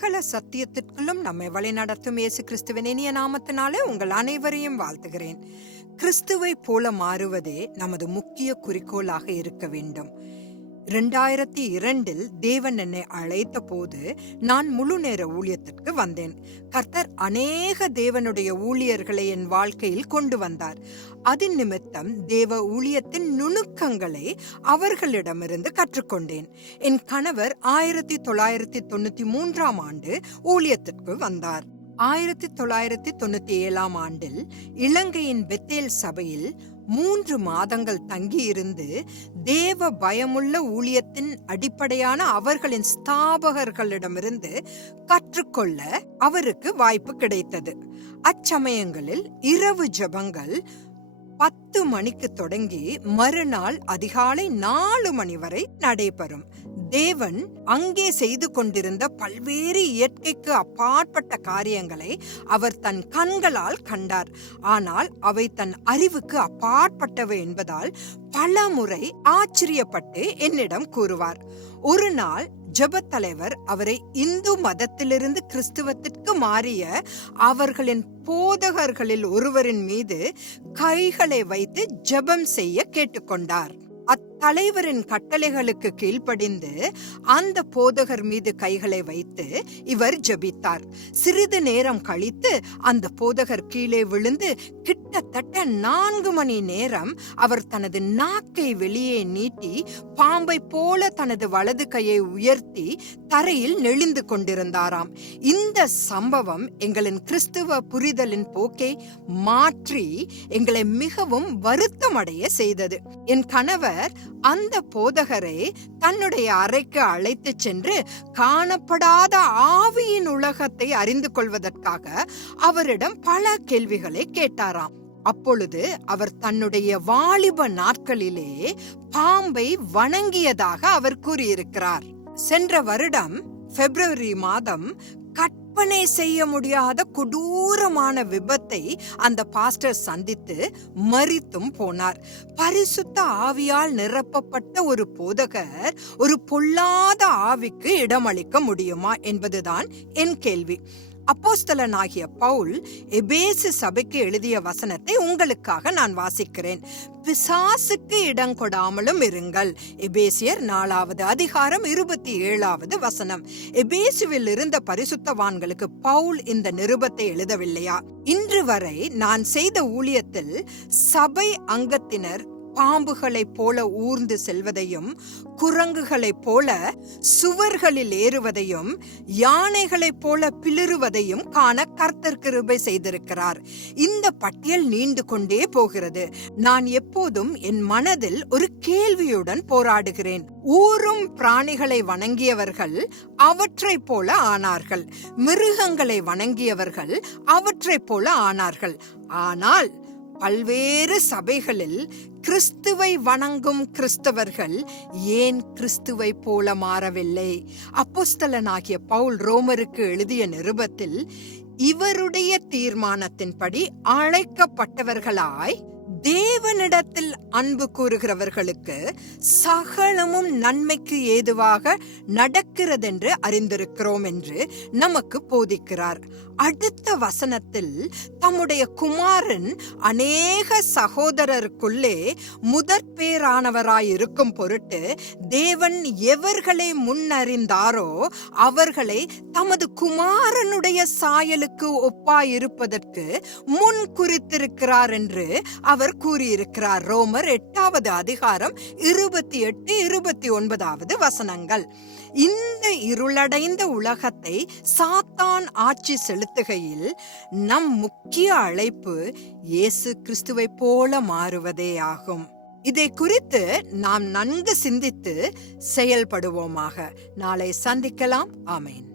சகல சத்தியத்திற்குள்ளும் நம்மை வழிநடத்தும் இயேசு கிறிஸ்துவின் இனிய நாமத்தினாலே உங்கள் அனைவரையும் வாழ்த்துகிறேன். கிறிஸ்துவை போல மாறுவதே நமது முக்கிய குறிக்கோளாக இருக்க வேண்டும். இரண்டாயிரத்தி இரண்டில் தேவன் என்னை அழைத்த போது நான் முழு நேர ஊழியத்திற்கு வந்தேன். கர்த்தர் அநேக தேவனுடைய ஊழியர்களை என் வாழ்க்கையில் கொண்டு வந்தார். அதன் நிமித்தம் தேவ ஊழியத்தின் நுணுக்கங்களை அவர்களிடமிருந்து கற்றுக்கொண்டேன். என் கணவர் ஆயிரத்தி தொள்ளாயிரத்தி தொண்ணூத்தி மூன்றாம் ஆண்டு ஊழியத்திற்கு வந்தார். ஆயிரத்தி தொள்ளாயிரத்தி தொண்ணூத்தி ஏழாம் ஆண்டில் இலங்கையின் பெத்தேல் சபையில் மூன்று மாதங்கள் தங்கியிருந்து தேவ பயமுள்ள ஊழியத்தின் அடிப்படையான அவர்களின் ஸ்தாபகர்களிடமிருந்து கற்றுக்கொள்ள அவருக்கு வாய்ப்பு கிடைத்தது. அச்சமயங்களில் இரவு ஜபங்கள் பத்து மணிக்கு தொடங்கி மறுநாள் அதிகாலை நாலு மணி வரை நடைபெறும். தேவன் அங்கே செய்து கொண்டிருந்த பல்வேறு இயற்கைக்கு அப்பாற்பட்ட காரியங்களை அவர் தன் கண்களால் கண்டார். ஆனால் அவை தன் அறிவுக்கு அப்பாற்பட்டவை என்பதால் பல முறை ஆச்சரியப்பட்டு என்னிடம் கூறுவார். ஒரு நாள் ஜெபத் தலைவர் அவரை இந்து மதத்திலிருந்து கிறிஸ்துவத்திற்கு மாறிய அவர்களின் போதகர்களில் ஒருவரின் மீது கைகளை வைத்து ஜெபம் செய்ய கேட்டுக்கொண்டார். அத்தலைவரின் கட்டளைகளுக்கு கீழ்ப்படிந்து அந்த போதகர் மீது கைகளை வைத்து இவர் ஜெபித்தார். சிறிது நேரம் கழித்து அந்த போதகர் கீழே விழுந்து கிட்டத்தட்ட நான்கு மணி நேரம் அவர் தனது நாக்கை வெளியே நீட்டி பாம்பை போல தனது வலது கையை உயர்த்தி தரையில் நெளிந்து கொண்டிருந்தாராம். இந்த சம்பவம் எங்களின் கிறிஸ்துவ புரிதலின் போக்கை மாற்றி எங்களை மிகவும் வருத்தமடைய செய்தது. என் கணவர் அந்த போதகரை தன்னுடைய அறைக்கு அழைத்துச் சென்று காணப்படாத ஆவியின் உலகத்தை அறிந்து கொள்வதற்காக அவரிடம் பல கேள்விகளை கேட்டாராம். அப்பொழுது அவர் தன்னுடைய வாலிப நாட்களிலே பாம்பை வணங்கியதாக அவர் கூறியிருக்கிறார். சென்ற வருடம் பிப்ரவரி மாதம் கற்பனை செய்ய முடியாத கொடூரமான விபத்தை அந்த பாஸ்டர் சந்தித்து மறித்தும் போனார். பரிசுத்த ஆவியால் நிரப்பப்பட்ட ஒரு போதகர் ஒரு பொல்லாத ஆவிக்கு இடமளிக்க முடியுமா என்பதுதான் என் கேள்வி. அப்போஸ்தலனாகிய பவுல் எபேசு சபைக்கு எழுதிய வசனத்தை உங்களுக்காக நான் வாசிக்கிறேன். பிசாசுக்கு இடம் கொடாமலும் இருங்கள். எபேசியர் நாலாவது அதிகாரம் இருபத்தி ஏழாவது வசனம். எபேசுவில் இருந்த பரிசுத்தவான்களுக்கு பவுல் இந்த நிருபத்தை எழுதவில்லையா? இன்று வரை நான் செய்த ஊழியத்தில் சபை அங்கத்தினர் பாம்புகளைப் போல ஊர்ந்து செல்வதையும் குரங்குகளைப் போல சுவர்களில் ஏறுவதையும் யானைகளைப் போல பிளிறுவதையும் காண கர்த்தர் கிருபை செய்திருக்கிறார். இந்த பட்டியல் நீண்டு கொண்டே போகிறது. நான் எப்போதும் என் மனதில் ஒரு கேள்வியுடன் போராடுகிறேன். ஊரும் பிராணிகளை வணங்கியவர்கள் அவற்றைப் போல ஆனார்கள். மிருகங்களை வணங்கியவர்கள் அவற்றைப் போல ஆனார்கள். ஆனால் பல்வேறு சபைகளில் கிறிஸ்துவை வணங்கும் கிறிஸ்தவர்கள் ஏன் கிறிஸ்துவை போல மாறவில்லை? அப்போஸ்தலனாகிய பவுல் ரோமருக்கு எழுதிய நிருபத்தில் இவருடைய தீர்மானத்தின்படி அழைக்கப்பட்டவர்களாய் தேவனிடத்தில் அன்பு கூறுகிறவர்களுக்கு சகலமும் நன்மைக்கு ஏதுவாக நடக்கிறதென்று அறிந்திருக்கிறோம் என்று நமக்கு போதிக்கிறார். அடுத்த வசனத்தில் தம்முடைய குமாரன் அநேக சகோதரருக்குள்ளே முதற் பேரானவராயிருக்கும் பொருட்டு தேவன் எவர்களை முன்னறிந்தாரோ அவர்களை தமது குமாரனுடைய சாயலுக்கு ஒப்பாயிருப்பதற்கு முன் குறித்திருக்கிறார் என்று அவர் கூறியிருக்கிறார். ரோமர் எட்டாவது அதிகாரம் இருபத்தி எட்டு இருபத்தி ஒன்பதாவது வசனங்கள். இந்த இருளடைந்த உலகத்தை சாத்தான் ஆட்சி செலுத்துகையில் நம் முக்கிய அழைப்பு இயேசு கிறிஸ்துவை போல மாறுவதே ஆகும். இதை குறித்து நாம் நன்கு சிந்தித்து செயல்படுவோமாக. நாளை சந்திக்கலாம். ஆமேன்.